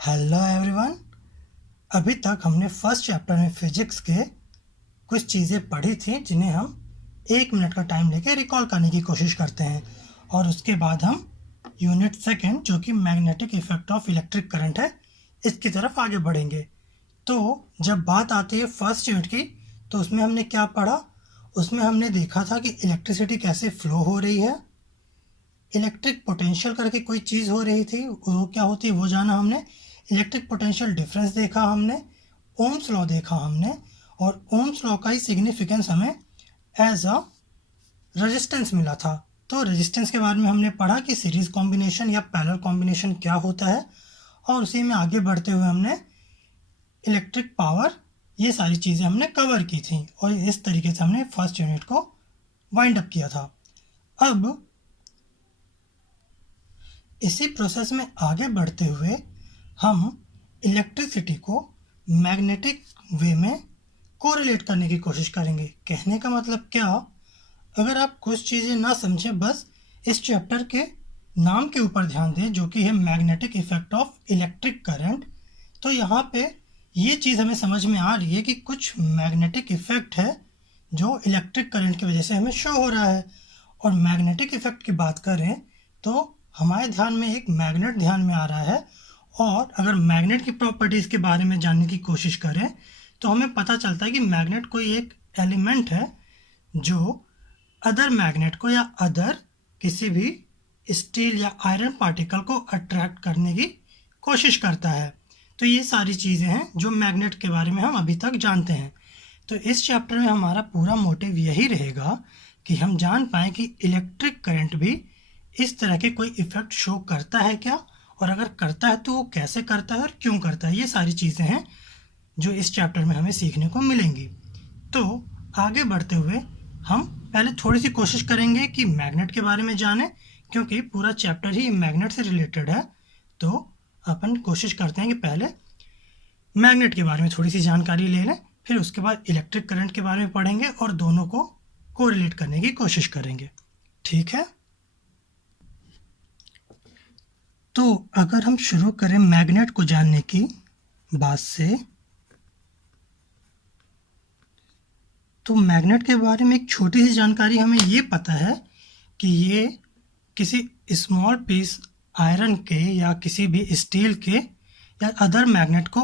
Hello everyone. अभी तक हमने फर्स्ट चैप्टर में फिजिक्स के कुछ चीज़ें पढ़ी थी जिन्हें हम 1 मिनट का टाइम लेके रिकॉल करने की कोशिश करते हैं और उसके बाद हम यूनिट सेकंड जो कि magnetic effect of electric current है इसकी तरफ आगे बढ़ेंगे। तो जब बात आती है फर्स्ट यूनिट की तो उसमें हमने क्या पढ़ा? उसमें हमने देखा था कि इलेक्ट्रिसिटी कैसे फ्लो हो रही है, इलेक्ट्रिक पोटेंशियल करके कोई चीज़ हो रही थी, वो क्या होती है वो जाना हमने। इलेक्ट्रिक पोटेंशियल डिफरेंस देखा हमने, ओम्स लॉ देखा हमने, और ओम्स लॉ का ही सिग्निफिकेंस हमें एज अ रेजिस्टेंस मिला था। तो रेजिस्टेंस के बारे में हमने पढ़ा कि सीरीज कॉम्बिनेशन या पैरेलल कॉम्बिनेशन क्या होता है, और उसी में आगे बढ़ते हुए हमने इलेक्ट्रिक पावर, ये सारी चीज़ें हमने कवर की थी और इस तरीके से हमने फर्स्ट यूनिट को वाइंड अप किया था। अब इसी प्रोसेस में आगे बढ़ते हुए हम इलेक्ट्रिसिटी को मैग्नेटिक वे में कोरिलेट करने की कोशिश करेंगे। कहने का मतलब क्या, अगर आप कुछ चीज़ें ना समझें, बस इस चैप्टर के नाम के ऊपर ध्यान दें जो कि है magnetic effect of electric current, तो यहाँ पे ये चीज़ हमें समझ में आ रही है कि कुछ मैग्नेटिक इफेक्ट है जो इलेक्ट्रिक करंट की वजह से हमें शो हो रहा है। और मैग्नेटिक इफेक्ट की बात करें तो हमारे ध्यान में एक मैग्नेट ध्यान में आ रहा है, और अगर मैग्नेट की प्रॉपर्टीज़ के बारे में जानने की कोशिश करें तो हमें पता चलता है कि मैग्नेट कोई एक एलिमेंट है जो अदर मैग्नेट को या अदर किसी भी स्टील या आयरन पार्टिकल को अट्रैक्ट करने की कोशिश करता है। तो ये सारी चीज़ें हैं जो मैग्नेट के बारे में हम अभी तक जानते हैं। तो इस चैप्टर में हमारा पूरा मोटिव यही रहेगा कि हम जान पाएँ कि इलेक्ट्रिक करंट भी इस तरह के कोई इफ़ेक्ट शो करता है क्या, और अगर करता है तो वो कैसे करता है और क्यों करता है। ये सारी चीज़ें हैं जो इस चैप्टर में हमें सीखने को मिलेंगी। तो आगे बढ़ते हुए हम पहले थोड़ी सी कोशिश करेंगे कि मैग्नेट के बारे में जानें, क्योंकि पूरा चैप्टर ही मैग्नेट से रिलेटेड है। तो अपन कोशिश करते हैं कि पहले मैग्नेट के बारे में थोड़ी सी जानकारी ले लें, फिर उसके बाद इलेक्ट्रिक करंट के बारे में पढ़ेंगे और दोनों को कोरिलेट करने की कोशिश करेंगे। ठीक है, तो अगर हम शुरू करें मैग्नेट को जानने की बात से, तो मैग्नेट के बारे में एक छोटी सी जानकारी हमें ये पता है कि ये किसी स्मॉल पीस आयरन के या किसी भी स्टील के या अदर मैग्नेट को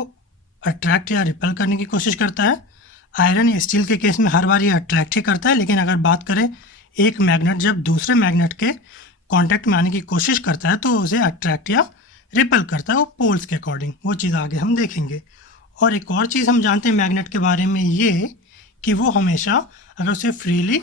अट्रैक्ट या रिपेल करने की कोशिश करता है। आयरन या स्टील के केस में हर बार ये अट्रैक्ट ही करता है, लेकिन अगर बात करें एक मैग्नेट जब दूसरे मैग्नेट के कांटेक्ट में आने की कोशिश करता है तो उसे अट्रैक्ट या रिपेल करता है, वो पोल्स के अकॉर्डिंग। वो चीज़ आगे हम देखेंगे। और एक और चीज़ हम जानते हैं मैग्नेट के बारे में ये कि वो हमेशा अगर उसे फ्रीली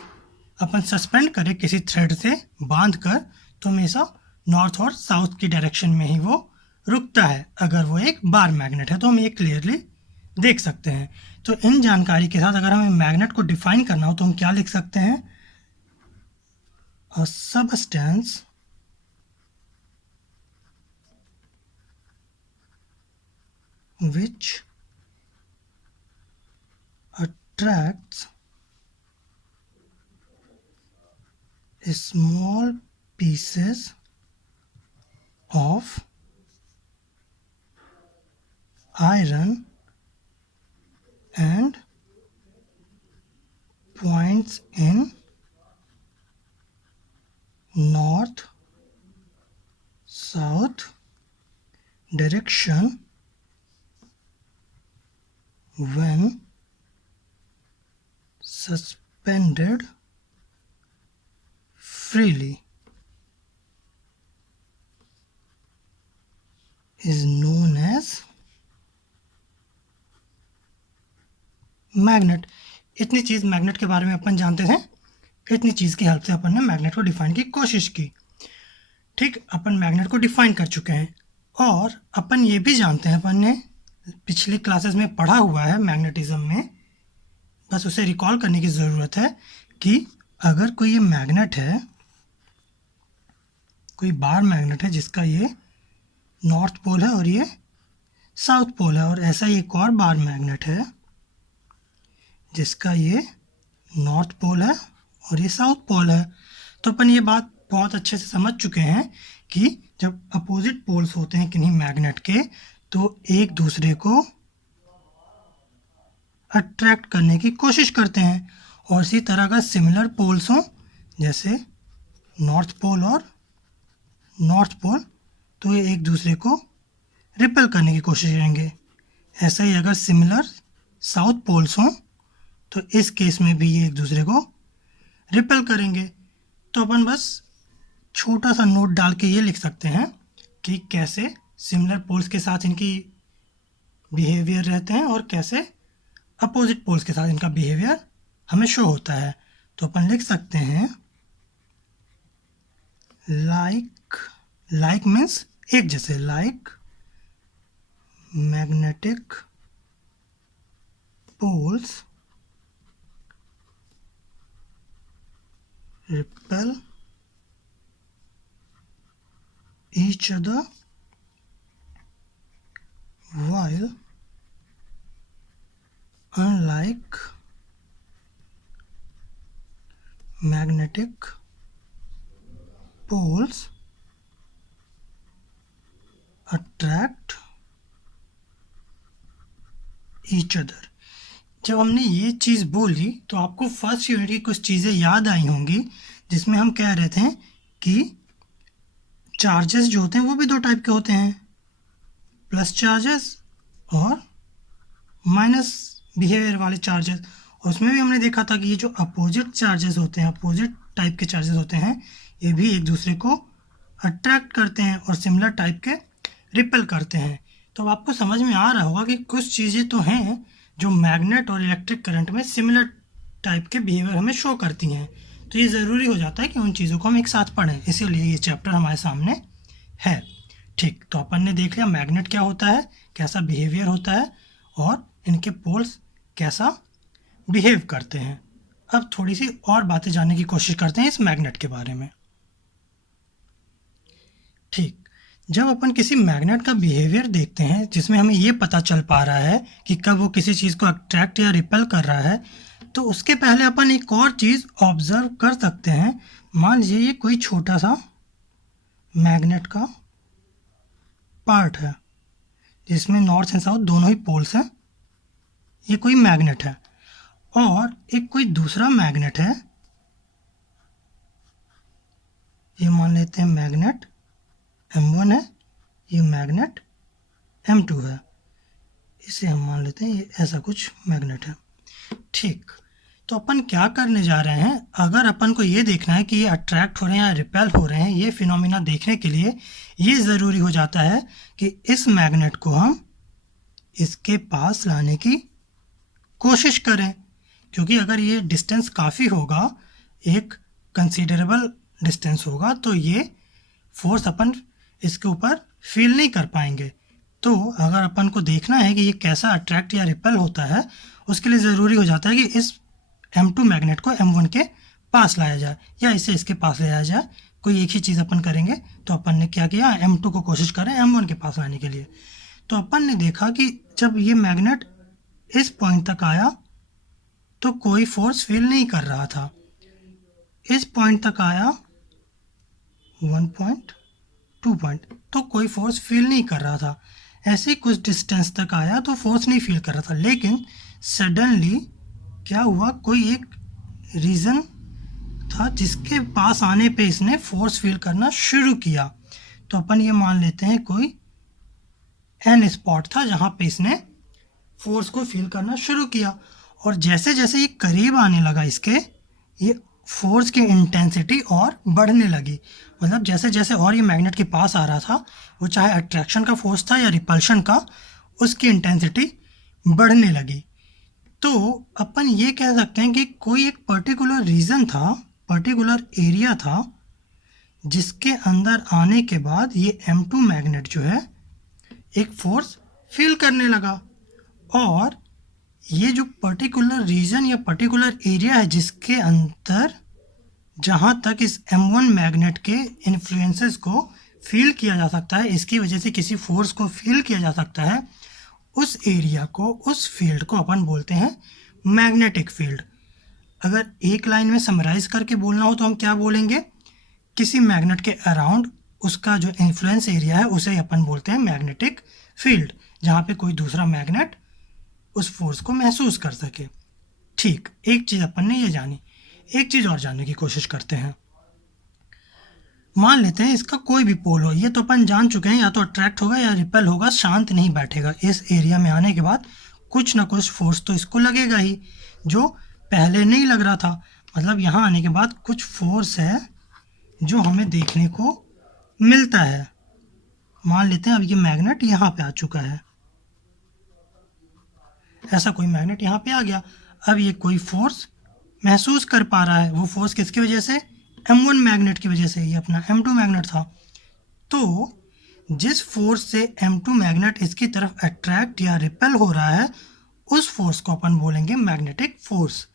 अपन सस्पेंड करें किसी थ्रेड से बांध कर तो हमेशा नॉर्थ और साउथ की डायरेक्शन में ही वो रुकता है। अगर वो एक बार मैग्नेट है तो हम ये क्लियरली देख सकते हैं। तो इन जानकारी के साथ अगर हमें मैग्नेट को डिफाइन करना हो तो हम क्या लिख सकते हैं? A substance which attracts small pieces of iron and points in north south direction when suspended freely is known as magnet. इतनी चीज़ मैग्नेट के बारे में अपन जानते हैं, इतनी चीज़ की हेल्प से अपन ने मैग्नेट को डिफाइन की कोशिश की। ठीक, अपन मैग्नेट को डिफाइन कर चुके हैं और अपन ये भी जानते हैं, अपन ने पिछली क्लासेस में पढ़ा हुआ है मैग्नेटिज्म में, बस उसे रिकॉल करने की ज़रूरत है कि अगर कोई ये मैग्नेट है, कोई बार मैग्नेट है जिसका ये नॉर्थ पोल है और ये साउथ पोल है, और ऐसा ही एक और बार मैग्नेट है जिसका ये नॉर्थ पोल है और ये साउथ पोल है। तो अपन ये बात बहुत अच्छे से समझ चुके हैं कि जब अपोजिट पोल्स होते हैं किन्हीं मैग्नेट के तो एक दूसरे को अट्रैक्ट करने की कोशिश करते हैं। और इसी तरह का सिमिलर पोल्स हों, जैसे नॉर्थ पोल और नॉर्थ पोल, तो ये एक दूसरे को रिपेल करने की कोशिश करेंगे। ऐसा ही अगर सिमिलर साउथ पोल्स हों तो इस केस में भी ये एक दूसरे को रिपेल करेंगे। तो अपन बस छोटा सा नोट डाल के ये लिख सकते हैं कि कैसे सिमिलर पोल्स के साथ इनकी बिहेवियर रहते हैं और कैसे अपोजिट पोल्स के साथ इनका बिहेवियर हमें शो होता है। तो अपन लिख सकते हैं लाइक मीन्स एक जैसे, like magnetic poles repel each other while unlike magnetic poles attract each other। जब हमने ये चीज़ बोली तो आपको फर्स्ट यूनिट की कुछ चीज़ें याद आई होंगी, जिसमें हम कह रहे थे कि चार्जेस जो होते हैं वो भी दो टाइप के होते हैं, प्लस चार्जेस और माइनस बिहेवियर वाले चार्जेस। और उसमें भी हमने देखा था कि ये जो अपोजिट चार्जेस होते हैं, अपोजिट टाइप के चार्जेस होते हैं, ये भी एक दूसरे को अट्रैक्ट करते हैं और सिमिलर टाइप के रिपेल करते हैं। तो अब आपको समझ में आ रहा होगा कि कुछ चीज़ें तो हैं जो मैग्नेट और इलेक्ट्रिक करंट में सिमिलर टाइप के बिहेवियर हमें शो करती हैं। तो ये ज़रूरी हो जाता है कि उन चीज़ों को हम एक साथ पढ़ें, इसीलिए ये चैप्टर हमारे सामने है। ठीक, तो अपन ने देख लिया मैग्नेट क्या होता है, कैसा बिहेवियर होता है और इनके पोल्स कैसा बिहेव करते हैं। अब थोड़ी सी और बातें जानने की कोशिश करते हैं इस मैग्नेट के बारे में। ठीक, जब अपन किसी मैग्नेट का बिहेवियर देखते हैं जिसमें हमें ये पता चल पा रहा है कि कब वो किसी चीज़ को अट्रैक्ट या रिपेल कर रहा है, तो उसके पहले अपन एक और चीज़ ऑब्जर्व कर सकते हैं। मान लीजिए ये कोई छोटा सा मैग्नेट का पार्ट है जिसमें नॉर्थ एंड साउथ दोनों ही पोल्स हैं, ये कोई मैग्नेट है। और एक कोई दूसरा मैग्नेट है, ये मान लेते हैं मैग्नेट M1 है, ये मैग्नेट M2 है, इसे हम मान लेते हैं ये ऐसा कुछ मैग्नेट है। ठीक, तो अपन क्या करने जा रहे हैं, अगर अपन को ये देखना है कि ये अट्रैक्ट हो रहे हैं या रिपेल हो रहे हैं, ये फिनोमिना देखने के लिए ये ज़रूरी हो जाता है कि इस मैग्नेट को हम इसके पास लाने की कोशिश करें, क्योंकि अगर ये डिस्टेंस काफ़ी होगा, एक कंसीडरेबल डिस्टेंस होगा, तो ये फोर्स अपन इसके ऊपर फील नहीं कर पाएंगे। तो अगर अपन को देखना है कि ये कैसा अट्रैक्ट या रिपेल होता है, उसके लिए ज़रूरी हो जाता है कि इस M2 मैग्नेट को M1 के पास लाया जाए या इसे इसके पास ले आया जाए। कोई एक ही चीज़ अपन करेंगे। तो अपन ने क्या किया, M2 को कोशिश करें M1 के पास लाने के लिए। तो अपन ने देखा कि जब ये मैग्नेट इस पॉइंट तक आया तो कोई फोर्स फील नहीं कर रहा था, इस पॉइंट तक आया 1 पॉइंट 2 पॉइंट, तो कोई फोर्स फील नहीं कर रहा था। ऐसे ही कुछ डिस्टेंस तक आया तो फोर्स नहीं फील कर रहा था, लेकिन सडनली क्या हुआ, कोई एक रीज़न था जिसके पास आने पे इसने फोर्स फील करना शुरू किया। तो अपन ये मान लेते हैं कोई एन स्पॉट था जहाँ पे इसने फोर्स को फील करना शुरू किया। और जैसे जैसे ये करीब आने लगा इसके, ये फोर्स की इंटेंसिटी और बढ़ने लगी। मतलब जैसे जैसे और ये मैग्नेट के पास आ रहा था, वो चाहे अट्रैक्शन का फोर्स था या रिपल्शन का, उसकी इंटेंसिटी बढ़ने लगी। तो अपन ये कह सकते हैं कि कोई एक पर्टिकुलर रीज़न था, पर्टिकुलर एरिया था, जिसके अंदर आने के बाद ये M2 मैग्नेट जो है एक फोर्स फील करने लगा। और ये जो पर्टिकुलर रीजन या पर्टिकुलर एरिया है जिसके अंदर जहाँ तक इस M1 मैग्नेट के इन्फ्लुएंसेस को फील किया जा सकता है, इसकी वजह से किसी फोर्स को फील किया जा सकता है, उस एरिया को, उस फील्ड को अपन बोलते हैं मैग्नेटिक फील्ड। अगर एक लाइन में समराइज करके बोलना हो तो हम क्या बोलेंगे, किसी मैग्नेट के अराउंड उसका जो इन्फ्लुएंस एरिया है उसे अपन बोलते हैं मैग्नेटिक फील्ड, जहाँ पे कोई दूसरा मैग्नेट उस फोर्स को महसूस कर सके। ठीक, एक चीज़ अपन ने ये जानी, एक चीज़ और जानने की कोशिश करते हैं। मान लेते हैं इसका कोई भी पोल हो, ये तो अपन जान चुके हैं, या तो अट्रैक्ट होगा या रिपेल होगा, शांत नहीं बैठेगा। इस एरिया में आने के बाद कुछ ना कुछ फोर्स तो इसको लगेगा ही, जो पहले नहीं लग रहा था। मतलब यहाँ आने के बाद कुछ फोर्स है जो हमें देखने को मिलता है। मान लेते हैं अब ये मैग्नेट यहाँ पे आ चुका है, ऐसा कोई मैग्नेट यहाँ पे आ गया। अब ये कोई फोर्स महसूस कर पा रहा है, वो फोर्स किसकी वजह से? M1 मैग्नेट की वजह से। ये अपना M2 मैग्नेट था। तो जिस फोर्स से M2 मैग्नेट इसकी तरफ अट्रैक्ट या रिपेल हो रहा है, उस फोर्स को अपन बोलेंगे मैग्नेटिक फोर्स।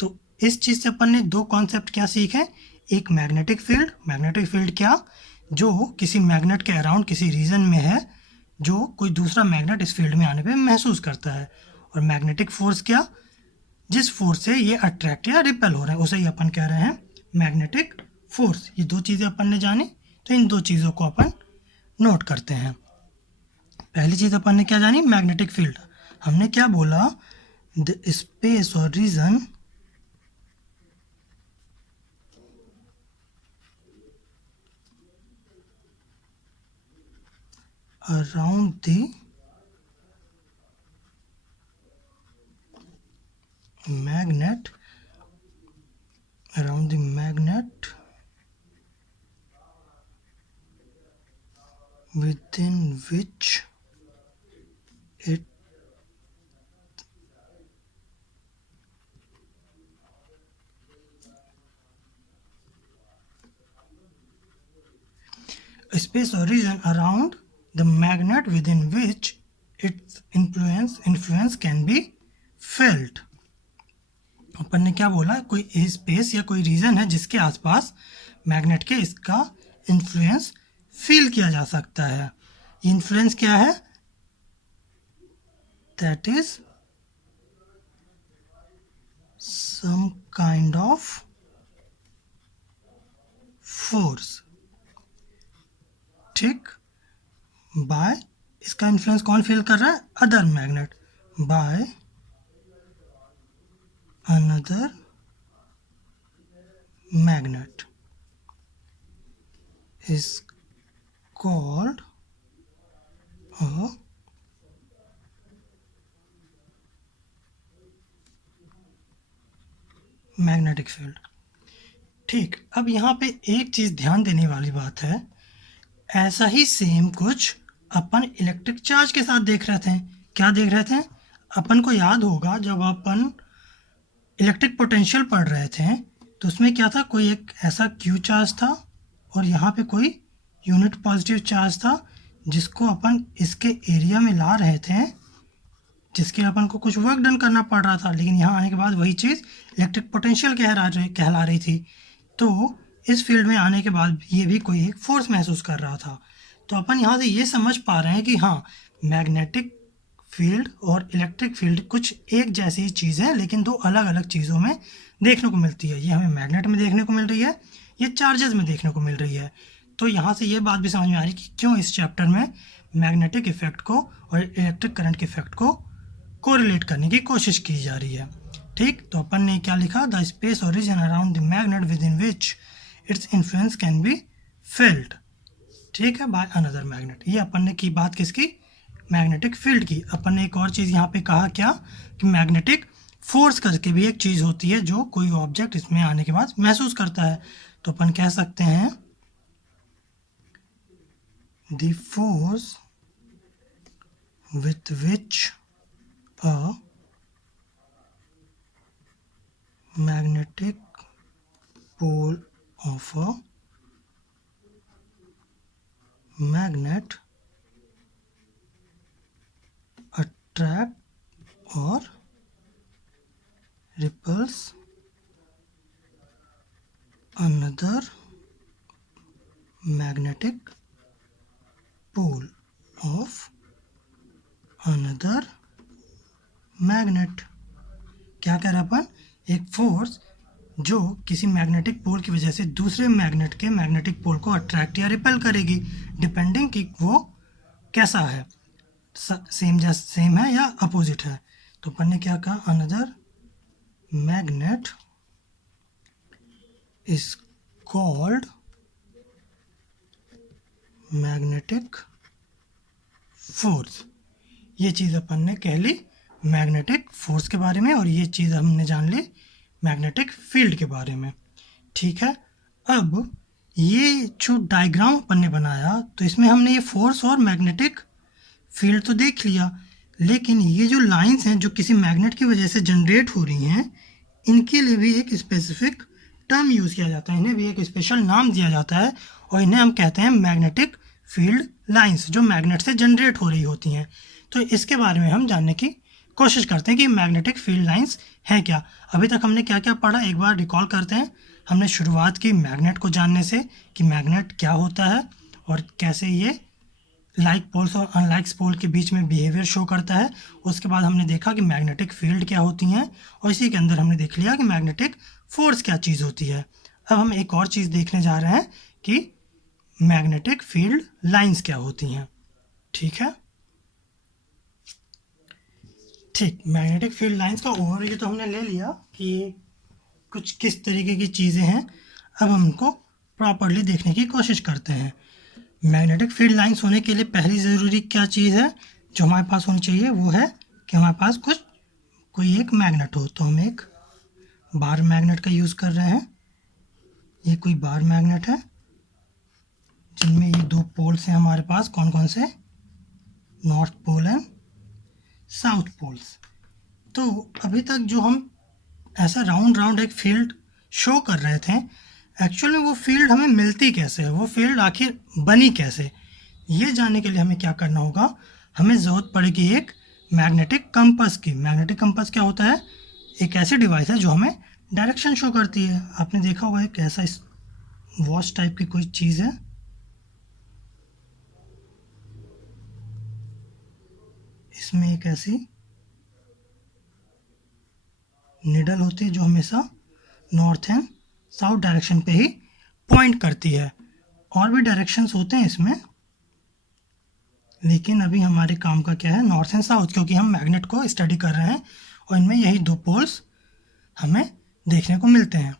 तो इस चीज़ से अपन ने दो कॉन्सेप्ट क्या सीखे? एक मैग्नेटिक फील्ड, मैग्नेटिक फील्ड क्या? जो किसी मैग्नेट के अराउंड किसी रीजन में है, जो कोई दूसरा मैग्नेट इस फील्ड में आने पे महसूस करता है। और मैग्नेटिक फोर्स क्या? जिस फोर्स से ये अट्रैक्ट या रिपेल हो रहा है, उसे ही अपन कह रहे हैं मैग्नेटिक फोर्स। ये दो चीज़ें अपन ने जानी, तो इन दो चीज़ों को अपन नोट करते हैं। पहली चीज़ अपन ने क्या जानी? Magnetic field. हमने क्या बोला? द स्पेस और reason around the magnet within which it space or region around the magnet within which its influence can be felt। अपन ने क्या बोला? कोई स्पेस या कोई रीजन है जिसके आसपास मैग्नेट के इसका इन्फ्लुएंस फील किया जा सकता है। इन्फ्लुएंस क्या है? That is some kind of force. ठीक, बाय इसका इन्फ्लुएंस कौन फील कर रहा है? Other magnet, by another magnet is called a magnetic field. ठीक, अब यहाँ पे एक चीज़ ध्यान देने वाली बात है, ऐसा ही सेम कुछ अपन इलेक्ट्रिक चार्ज के साथ देख रहे थे। क्या देख रहे थे? अपन को याद होगा जब अपन इलेक्ट्रिक पोटेंशियल पढ़ रहे थे, तो उसमें क्या था? कोई एक ऐसा क्यू चार्ज था और यहाँ पे कोई यूनिट पॉजिटिव चार्ज था, जिसको अपन इसके एरिया में ला रहे थे, जिसके अपन को कुछ वर्क डन करना पड़ रहा था। लेकिन यहाँ आने के बाद वही चीज़ इलेक्ट्रिक पोटेंशियल कहला रही थी। तो इस फील्ड में आने के बाद ये भी कोई एक फोर्स महसूस कर रहा था। तो अपन यहाँ से ये समझ पा रहे हैं कि हाँ, मैग्नेटिक फील्ड और इलेक्ट्रिक फील्ड कुछ एक जैसी ही चीज़ है, लेकिन दो अलग अलग चीज़ों में देखने को मिलती है। ये हमें मैग्नेट में देखने को मिल रही है, ये चार्जेस में देखने को मिल रही है। तो यहाँ से ये बात भी समझ में आ रही है कि क्यों इस चैप्टर में मैग्नेटिक इफेक्ट को और इलेक्ट्रिक करंट के इफेक्ट को कोरिलेट करने की कोशिश की जा रही है। ठीक, तो अपन ने क्या लिखा? द स्पेस और region around the magnet with in which its influence can be felt. ठीक है, बाय अनदर मैग्नेट। ये अपन ने की बात किसकी? मैग्नेटिक फील्ड की। अपन ने एक और चीज़ यहाँ पे कहा क्या? कि मैग्नेटिक फोर्स करके भी एक चीज़ होती है जो कोई ऑब्जेक्ट इसमें आने के बाद महसूस करता है। तो अपन कह सकते हैं the force with which a magnetic pole of a magnet attract or repels another magnetic pole of another magnet। क्या कह रहे हैं अपन? एक फोर्स जो किसी मैग्नेटिक पोल की वजह से दूसरे मैग्नेट के मैग्नेटिक पोल को अट्रैक्ट या रिपेल करेगी, डिपेंडिंग कि वो कैसा है, सेम है या अपोजिट है। तो अपन ने क्या कहा, another magnet is called magnetic force. ये चीज़ अपन ने कह ली मैग्नेटिक फोर्स के बारे में, और ये चीज़ हमने जान ली मैग्नेटिक फील्ड के बारे में। ठीक है, अब ये जो डायग्राम अपन ने बनाया तो इसमें हमने ये फोर्स और मैग्नेटिक फील्ड तो देख लिया, लेकिन ये जो लाइंस हैं जो किसी मैग्नेट की वजह से जनरेट हो रही हैं, इनके लिए भी एक स्पेसिफिक टर्म यूज़ किया जाता है, इन्हें भी एक स्पेशल नाम दिया जाता है, और इन्हें हम कहते हैं मैग्नेटिक फील्ड लाइंस, जो मैग्नेट से जनरेट हो रही होती हैं। तो इसके बारे में हम जानने की कोशिश करते हैं कि मैग्नेटिक फील्ड लाइंस है क्या। अभी तक हमने क्या क्या पढ़ा, एक बार रिकॉल करते हैं। हमने शुरुआत की मैग्नेट को जानने से कि मैग्नेट क्या होता है और कैसे ये लाइक पोल्स और अनलाइक पोल के बीच में बिहेवियर शो करता है। उसके बाद हमने देखा कि मैग्नेटिक फील्ड क्या होती हैं, और इसी के अंदर हमने देख लिया कि मैग्नेटिक फोर्स क्या चीज़ होती है। अब हम एक और चीज़ देखने जा रहे हैं कि मैग्नेटिक फील्ड लाइंस क्या होती हैं। ठीक है, ठीक, मैग्नेटिक फील्ड लाइंस का ओवरव्यू तो हमने ले लिया कि कुछ किस तरीके की चीज़ें हैं। अब हम उनको प्रॉपरली देखने की कोशिश करते हैं। मैग्नेटिक फील्ड लाइंस होने के लिए पहली ज़रूरी क्या चीज़ है जो हमारे पास होनी चाहिए, वो है कि हमारे पास कोई एक मैग्नेट हो। तो हम एक बार मैग्नेट का यूज़ कर रहे हैं। ये कोई बार मैग्नेट है जिनमें ये दो पोल्स हैं हमारे पास, कौन कौन से, north pole and south poles. तो अभी तक जो हम ऐसा राउंड एक फील्ड शो कर रहे थे, एक्चुअल में वो फील्ड हमें मिलती कैसे है, वो फील्ड आखिर बनी कैसे, ये जानने के लिए हमें क्या करना होगा, हमें ज़रूरत पड़ेगी एक मैग्नेटिक कंपास की। मैग्नेटिक कंपास क्या होता है, एक ऐसी डिवाइस है जो हमें डायरेक्शन शो करती है। आपने देखा होगा एक ऐसा वॉच टाइप की कोई चीज़ है, इसमें एक ऐसी निडल होती है जो हमेशा नॉर्थ एंड साउथ डायरेक्शन पे ही पॉइंट करती है। और भी डायरेक्शंस होते हैं इसमें, लेकिन अभी हमारे काम का क्या है, नॉर्थ एंड साउथ, क्योंकि हम मैग्नेट को स्टडी कर रहे हैं और इनमें यही दो पोल्स हमें देखने को मिलते हैं।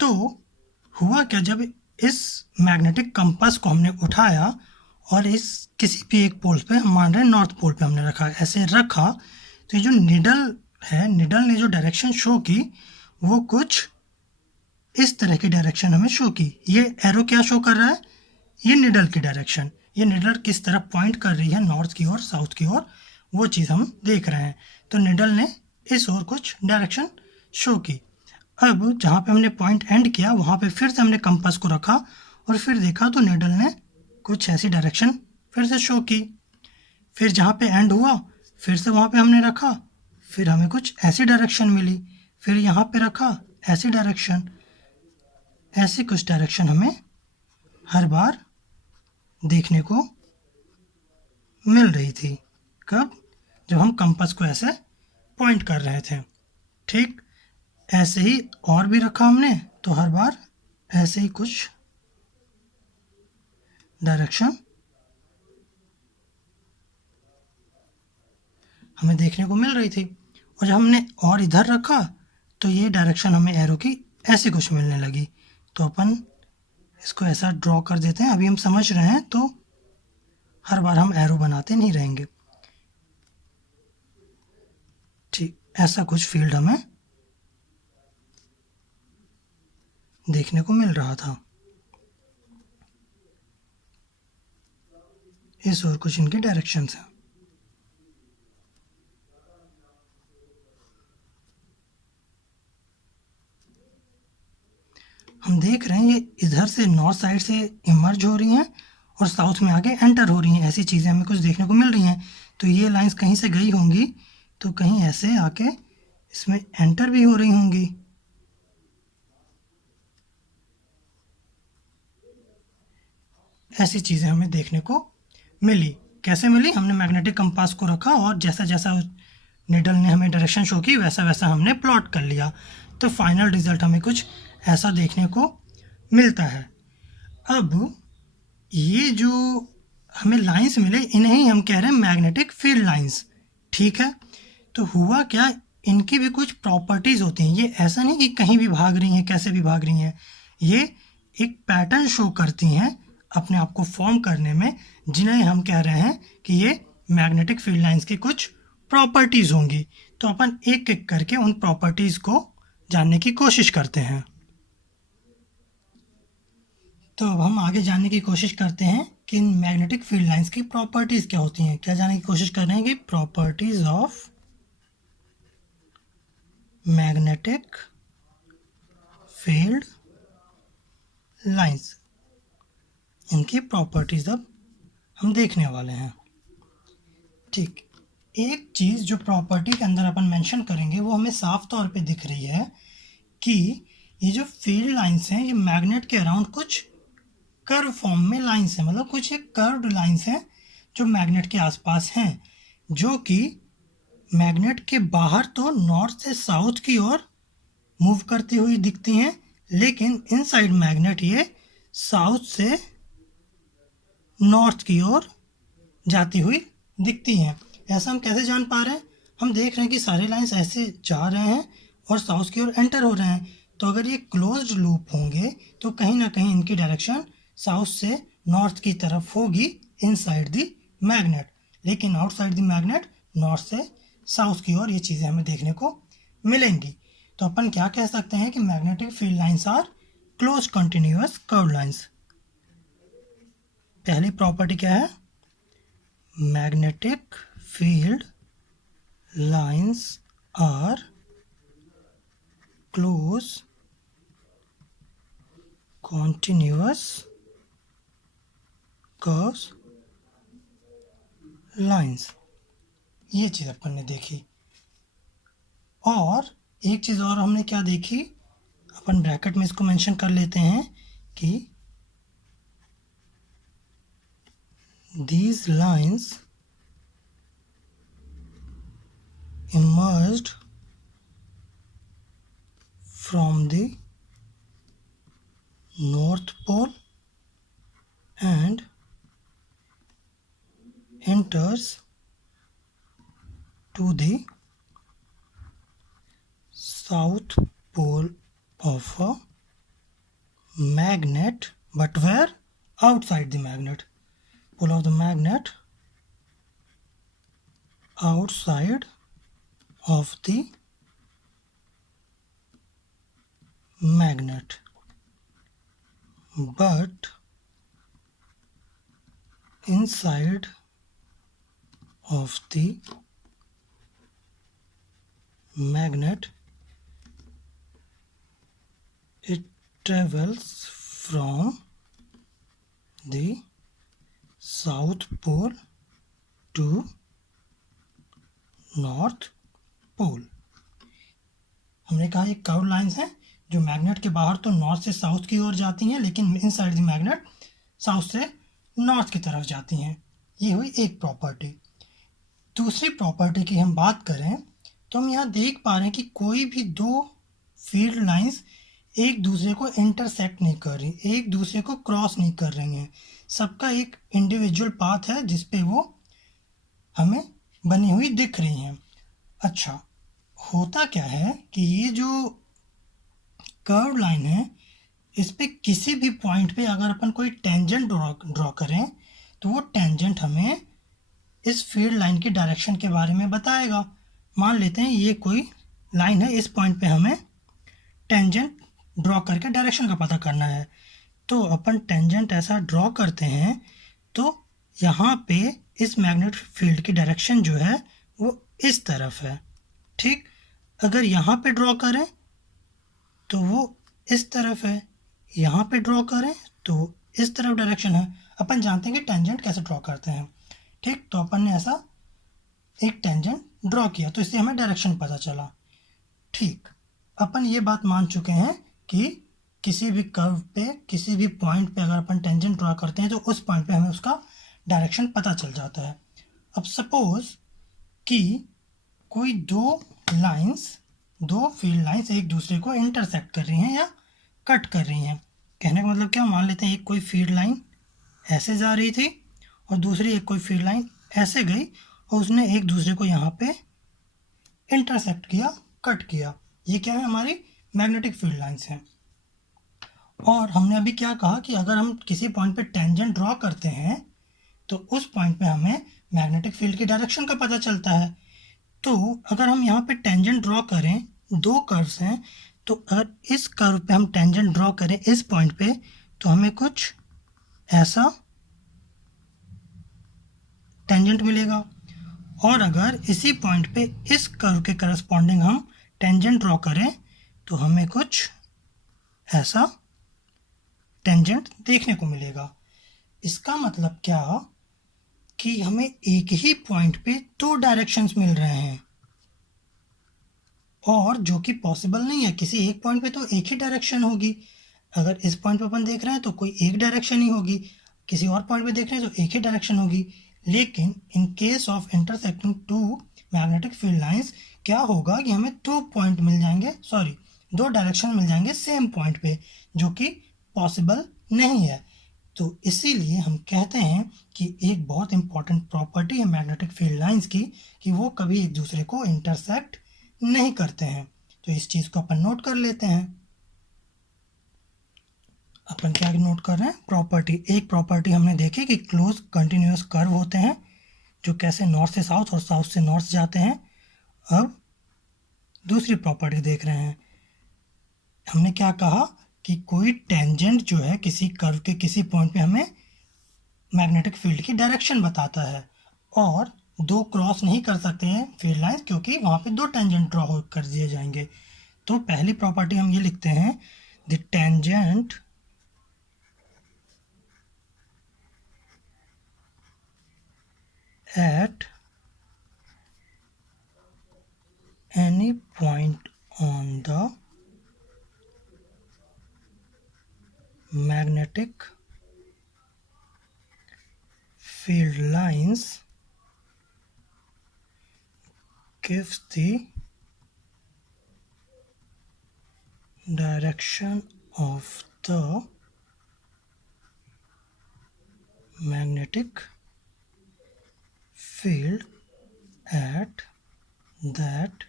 तो हुआ क्या, जब इस मैग्नेटिक कंपास को हमने उठाया और इस किसी भी एक पोल पे, हम मान रहे हैं नॉर्थ पोल पे हमने रखा, ऐसे रखा, तो ये जो निडल है, निडल ने जो डायरेक्शन शो की वो कुछ इस तरह की डायरेक्शन हमें शो की। ये एरो क्या शो कर रहा है, ये निडल की डायरेक्शन, ये निडल किस तरफ पॉइंट कर रही है, नॉर्थ की ओर, साउथ की ओर, वो चीज़ हम देख रहे हैं। तो निडल ने इस ओर कुछ डायरेक्शन शो की। अब जहाँ पे हमने पॉइंट एंड किया वहाँ पे फिर से हमने कंपास को रखा और फिर देखा तो निडल ने कुछ ऐसी डायरेक्शन फिर से शो की। फिर जहाँ पे एंड हुआ फिर से वहाँ पे हमने रखा, फिर हमें कुछ ऐसी डायरेक्शन मिली, फिर यहाँ पे रखा ऐसी डायरेक्शन, ऐसी कुछ डायरेक्शन हमें हर बार देखने को मिल रही थी। कब, जब हम कंपास को ऐसे पॉइंट कर रहे थे। ठीक ऐसे ही और भी रखा हमने, तो हर बार ऐसे ही कुछ डायरेक्शन हमें देखने को मिल रही थी। और जब हमने और इधर रखा तो ये डायरेक्शन हमें एरो की ऐसे कुछ मिलने लगी। तो अपन इसको ऐसा ड्रॉ कर देते हैं, अभी हम समझ रहे हैं तो हर बार हम एरो बनाते नहीं रहेंगे। ठीक ऐसा कुछ फील्ड हमें देखने को मिल रहा था। इस और कुछ इनकी डायरेक्शंस हैं। हम देख रहे हैं ये इधर से नॉर्थ साइड से इमर्ज हो रही हैं और साउथ में आके एंटर हो रही हैं, ऐसी चीज़ें हमें कुछ देखने को मिल रही हैं। तो ये लाइंस कहीं से गई होंगी तो कहीं ऐसे आके इसमें एंटर भी हो रही होंगी। ऐसी चीज़ें हमें देखने को मिली। कैसे मिली, हमने मैग्नेटिक कंपास को रखा और जैसा जैसा निडल ने हमें डायरेक्शन शो की वैसा वैसा हमने प्लॉट कर लिया। तो फाइनल रिजल्ट हमें कुछ ऐसा देखने को मिलता है। अब ये जो हमें लाइंस मिले इन्हें ही हम कह रहे हैं मैग्नेटिक फील्ड लाइंस, ठीक है। तो हुआ क्या, इनकी भी कुछ प्रॉपर्टीज़ होती हैं। ये ऐसा नहीं कि कहीं भी भाग रही हैं, कैसे भी भाग रही हैं, ये एक पैटर्न शो करती हैं अपने आप को फॉर्म करने में, जिन्हें हम कह रहे हैं कि ये मैग्नेटिक फील्ड लाइंस की कुछ प्रॉपर्टीज़ होंगी। तो अपन एक एक करके उन प्रॉपर्टीज़ को जानने की कोशिश करते हैं। तो अब हम आगे जानने की कोशिश करते हैं कि इन मैग्नेटिक फील्ड लाइंस की प्रॉपर्टीज़ क्या होती हैं। क्या जानने की कोशिश कर रहे हैं कि properties of magnetic field lines, इनकी प्रॉपर्टीज़ अब हम देखने वाले हैं। ठीक, एक चीज़ जो प्रॉपर्टी के अंदर अपन मेंशन करेंगे वो हमें साफ तौर पे दिख रही है कि ये जो फील्ड लाइंस हैं ये मैग्नेट के अराउंड कुछ कर्व फॉर्म में लाइंस हैं, मतलब कुछ एक कर्व्ड लाइंस हैं जो मैग्नेट के आसपास हैं, जो कि मैग्नेट के बाहर तो नॉर्थ से साउथ की ओर मूव करती हुई दिखती हैं, लेकिन इनसाइड मैग्नेट ये साउथ से नॉर्थ की ओर जाती हुई दिखती हैं। ऐसा हम कैसे जान पा रहे हैं, हम देख रहे हैं कि सारे लाइंस ऐसे जा रहे हैं और साउथ की ओर एंटर हो रहे हैं। तो अगर ये क्लोज्ड लूप होंगे तो कहीं ना कहीं इनकी डायरेक्शन साउथ से नॉर्थ की तरफ होगी इनसाइड द मैग्नेट, लेकिन आउटसाइड द मैग्नेट नॉर्थ से साउथ की ओर ये चीज़ें हमें देखने को मिलेंगी। तो अपन क्या कह सकते हैं कि magnetic field lines are close continuous curve lines. पहली प्रॉपर्टी क्या है, magnetic field lines are close continuous curves lines, ये चीज़ अपन ने देखी। और एक चीज़ और हमने क्या देखी, अपन ब्रैकेट में इसको मेंशन कर लेते हैं कि these lines emerged from the North Pole and enters to the South Pole of a magnet, but where? Outside the magnet. Pole of the magnet outside of the magnet, but inside of the magnet it travels from the south pole to north pole। हमने कहा ये curve lines हैं जो magnet के बाहर तो north से south की ओर जाती हैं, लेकिन इनसाइड द मैग्नेट साउथ से नॉर्थ की तरफ जाती हैं। ये हुई एक प्रॉपर्टी। दूसरी प्रॉपर्टी की हम बात करें तो हम यहाँ देख पा रहे हैं कि कोई भी दो फील्ड लाइंस एक दूसरे को इंटरसेक्ट नहीं कर रही, एक दूसरे को क्रॉस नहीं कर रही हैं। सबका एक इंडिविजुअल पाथ है जिस पे वो हमें बनी हुई दिख रही हैं। अच्छा, होता क्या है कि ये जो कर्व लाइन है इस पे किसी भी पॉइंट पे अगर अपन कोई टेंजेंट ड्रॉ करें तो वो टेंजेंट हमें इस फील्ड लाइन की डायरेक्शन के बारे में बताएगा। मान लेते हैं ये कोई लाइन है, इस पॉइंट पे हमें टेंजेंट ड्रॉ करके डायरेक्शन का पता करना है। तो अपन टेंजेंट ऐसा ड्रॉ करते हैं तो यहाँ पे इस मैग्नेटिक फील्ड की डायरेक्शन जो है वो इस तरफ है, ठीक। अगर यहाँ पे ड्रॉ करें तो वो इस तरफ है, यहाँ पे ड्रॉ करें तो इस तरफ डायरेक्शन है। अपन जानते हैं कि टेंजेंट कैसे ड्रॉ करते हैं, ठीक। तो अपन ने ऐसा एक टेंजेंट ड्रॉ किया तो इससे हमें डायरेक्शन पता चला, ठीक। अपन ये बात मान चुके हैं कि किसी भी कर्व पे किसी भी पॉइंट पे अगर अपन टेंजेंट ड्रॉ करते हैं तो उस पॉइंट पे हमें उसका डायरेक्शन पता चल जाता है। अब सपोज कि कोई दो लाइंस दो फील्ड लाइंस एक दूसरे को इंटरसेक्ट कर रही हैं या कट कर रही हैं। कहने का मतलब क्या, मान लेते हैं एक कोई फील्ड लाइन ऐसे जा रही थी और दूसरी एक कोई फील्ड लाइन ऐसे गई और उसने एक दूसरे को यहाँ पे इंटरसेक्ट किया, कट किया। ये क्या है, हमारी मैग्नेटिक फील्ड लाइंस हैं। और हमने अभी क्या कहा कि अगर हम किसी पॉइंट पे टेंजेंट ड्रॉ करते हैं तो उस पॉइंट पे हमें मैग्नेटिक फील्ड की डायरेक्शन का पता चलता है। तो अगर हम यहाँ पे टेंजेंट ड्रॉ करें, दो कर्व्स हैं, तो अगर इस कर्व पे हम टेंजेंट ड्रॉ करें इस पॉइंट पे तो हमें कुछ ऐसा टेंजेंट मिलेगा। और अगर इसी पॉइंट पे इस कर्व के करस्पॉन्डिंग हम टेंजेंट ड्रॉ करें तो हमें कुछ ऐसा टेंजेंट देखने को मिलेगा। इसका मतलब क्या कि हमें एक ही पॉइंट पे दो डायरेक्शंस मिल रहे हैं, और जो कि पॉसिबल नहीं है। किसी एक पॉइंट पे तो एक ही डायरेक्शन होगी। अगर इस पॉइंट पे अपन देख रहे हैं तो कोई एक डायरेक्शन ही होगी, किसी और पॉइंट पे देख रहे हैं तो एक ही डायरेक्शन होगी। लेकिन in case of intersecting two magnetic field lines क्या होगा कि हमें दो पॉइंट मिल जाएंगे, सॉरी दो डायरेक्शन मिल जाएंगे सेम पॉइंट पे, जो कि पॉसिबल नहीं है। तो इसीलिए हम कहते हैं कि एक बहुत इंपॉर्टेंट प्रॉपर्टी है मैग्नेटिक फील्ड लाइंस की कि वो कभी एक दूसरे को इंटरसेक्ट नहीं करते हैं। तो इस चीज़ को अपन नोट कर लेते हैं। अपन क्या नोट कर रहे हैं, प्रॉपर्टी। एक प्रॉपर्टी हमने देखी कि क्लोज कंटिन्यूअस कर्व होते हैं जो कैसे नॉर्थ से साउथ और साउथ से नॉर्थ जाते हैं। अब दूसरी प्रॉपर्टी देख रहे हैं। हमने क्या कहा कि कोई टेंजेंट जो है किसी कर्व के किसी पॉइंट पे हमें मैग्नेटिक फील्ड की डायरेक्शन बताता है, और दो क्रॉस नहीं कर सकते हैं फील्ड लाइंस क्योंकि वहाँ पे दो टेंजेंट ड्रॉ कर दिए जाएंगे। तो पहली प्रॉपर्टी हम ये लिखते हैं, the tangent at any point on the magnetic field lines gives the direction of the magnetic field at that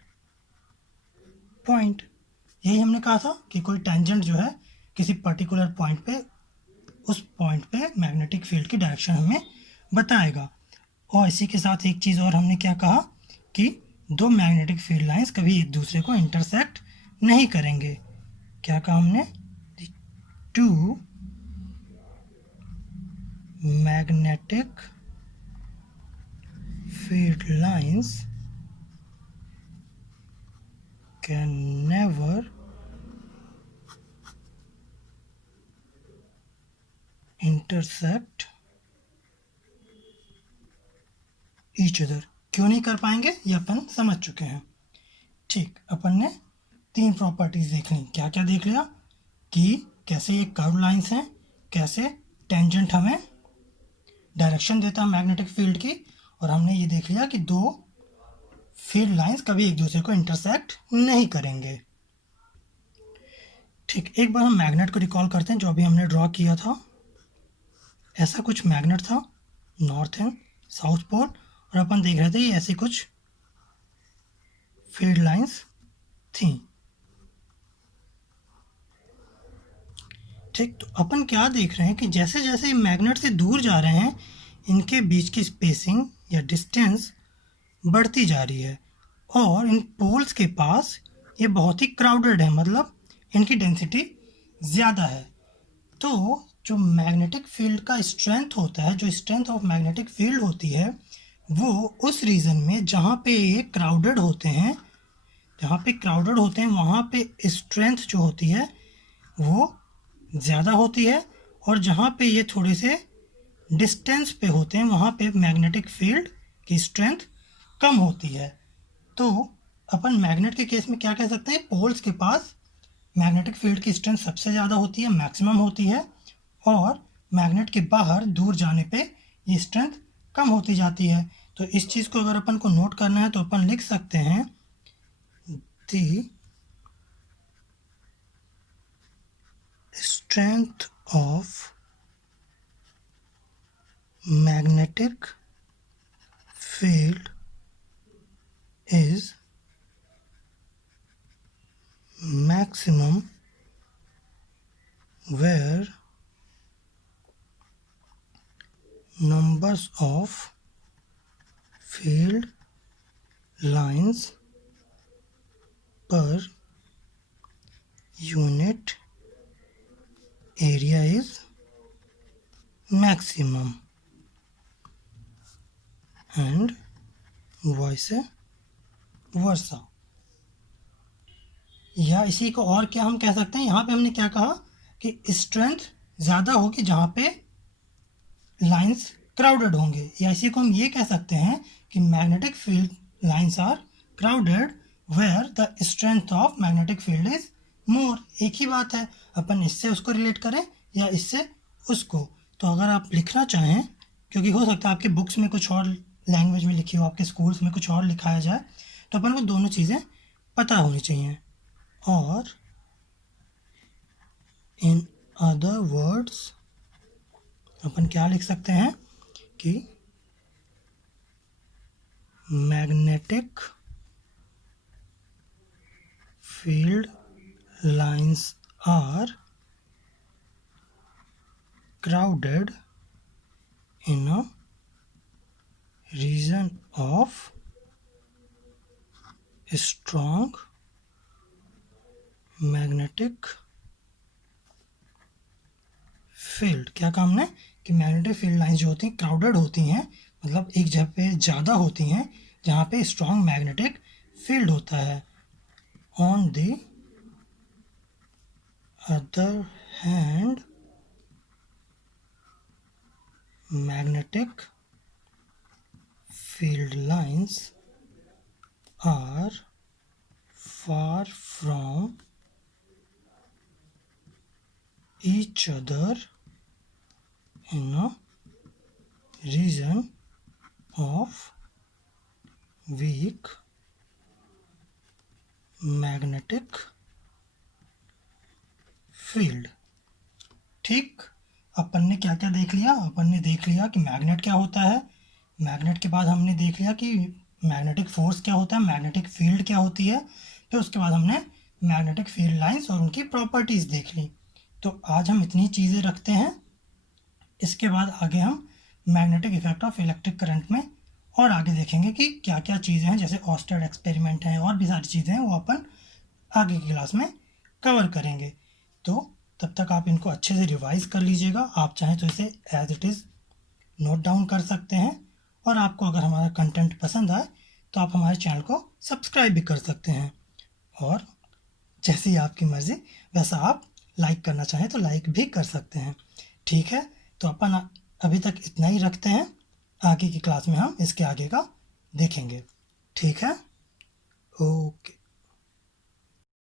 point। यही हमने कहा था कि कोई टेंजेंट जो है किसी पर्टिकुलर पॉइंट पे, उस पॉइंट पे मैग्नेटिक फील्ड की डायरेक्शन हमें बताएगा। और इसी के साथ एक चीज़ और हमने क्या कहा कि दो मैग्नेटिक फील्ड लाइंस कभी एक दूसरे को इंटरसेक्ट नहीं करेंगे। क्या कहा हमने, two magnetic field lines can never intersect each other। क्यों नहीं कर पाएंगे ये अपन समझ चुके हैं। ठीक, अपन ने तीन प्रॉपर्टीज देख ली। क्या क्या देख लिया कि कैसे ये कर्व लाइंस हैं, कैसे टेंजेंट हमें डायरेक्शन देता है मैग्नेटिक फील्ड की, और हमने ये देख लिया कि दो फील्ड लाइंस कभी एक दूसरे को इंटरसेक्ट नहीं करेंगे। ठीक, एक बार हम मैग्नेट को रिकॉल करते हैं जो अभी हमने ड्रॉ किया था। ऐसा कुछ मैग्नेट था, नॉर्थ एंड साउथ पोल, और अपन देख रहे थे ये ऐसी कुछ फील्ड लाइंस थी। ठीक, तो अपन क्या देख रहे हैं कि जैसे जैसे मैग्नेट से दूर जा रहे हैं इनके बीच की स्पेसिंग या डिस्टेंस बढ़ती जा रही है, और इन पोल्स के पास ये बहुत ही क्राउडेड है, मतलब इनकी डेंसिटी ज़्यादा है। तो जो मैग्नेटिक फील्ड का स्ट्रेंथ होता है, जो स्ट्रेंथ ऑफ मैग्नेटिक फील्ड होती है, वो उस रीजन में जहाँ पे ये क्राउडेड होते हैं, वहाँ पे स्ट्रेंथ जो होती है वो ज़्यादा होती है, और जहाँ पे ये थोड़े से डिस्टेंस पे होते हैं वहाँ पे मैग्नेटिक फील्ड की स्ट्रेंथ कम होती है। तो अपन मैग्नेट के केस में क्या कह सकते हैं, पोल्स के पास मैग्नेटिक फील्ड की स्ट्रेंथ सबसे ज़्यादा होती है, मैक्सिमम होती है, और मैग्नेट के बाहर दूर जाने पे ये स्ट्रेंथ कम होती जाती है। तो इस चीज़ को अगर अपन को नोट करना है तो अपन लिख सकते हैं, the strength of magnetic field is maximum where numbers of field lines per unit area is maximum and vice versa। या इसी को और क्या हम कह सकते हैं, यहाँ पे हमने क्या कहा कि स्ट्रेंथ ज़्यादा होगी जहाँ पे लाइंस क्राउडेड होंगे, या इसी को हम ये कह सकते हैं कि magnetic field lines are crowded where the strength of magnetic field is more. एक ही बात है, अपन इससे उसको रिलेट करें या इससे उसको। तो अगर आप लिखना चाहें, क्योंकि हो सकता है आपके बुक्स में कुछ और लैंग्वेज में लिखी हो, आपके स्कूल्स में कुछ और लिखाया जाए, तो अपन को दोनों चीज़ें पता होनी चाहिए। और इन अदर वर्ड्स अपन क्या लिख सकते हैं कि magnetic field lines are crowded in a region of strong magnetic field। क्या काम है कि मैग्नेटिक फील्ड लाइंस जो होती हैं क्राउडेड होती हैं, मतलब एक जगह पे ज़्यादा होती हैं जहाँ पे स्ट्रॉन्ग मैग्नेटिक फील्ड होता है। On the other hand magnetic field lines are far from each other in a region of weak magnetic field। ठीक, अपन ने क्या क्या देख लिया, अपन ने देख लिया कि मैग्नेट क्या होता है, मैग्नेट के बाद हमने देख लिया कि मैग्नेटिक फोर्स क्या होता है, मैग्नेटिक फील्ड क्या होती है, फिर उसके बाद हमने मैग्नेटिक फील्ड लाइंस और उनकी प्रॉपर्टीज़ देख ली। तो आज हम इतनी चीज़ें रखते हैं, इसके बाद आगे हम magnetic effect of electric current में और आगे देखेंगे कि क्या क्या चीज़ें हैं, जैसे ऑस्टेड एक्सपेरिमेंट हैं और भी सारी चीज़ें हैं, वो अपन आगे की क्लास में कवर करेंगे। तो तब तक आप इनको अच्छे से रिवाइज कर लीजिएगा। आप चाहें तो इसे as it is note down कर सकते हैं, और आपको अगर हमारा कंटेंट पसंद आए तो आप हमारे चैनल को सब्सक्राइब भी कर सकते हैं, और जैसी आपकी मर्ज़ी वैसा आप लाइक करना चाहें तो लाइक भी कर सकते हैं। ठीक है, तो अपन अभी तक इतना ही रखते हैं, आगे की क्लास में हम इसके आगे का देखेंगे। ठीक है, ओके।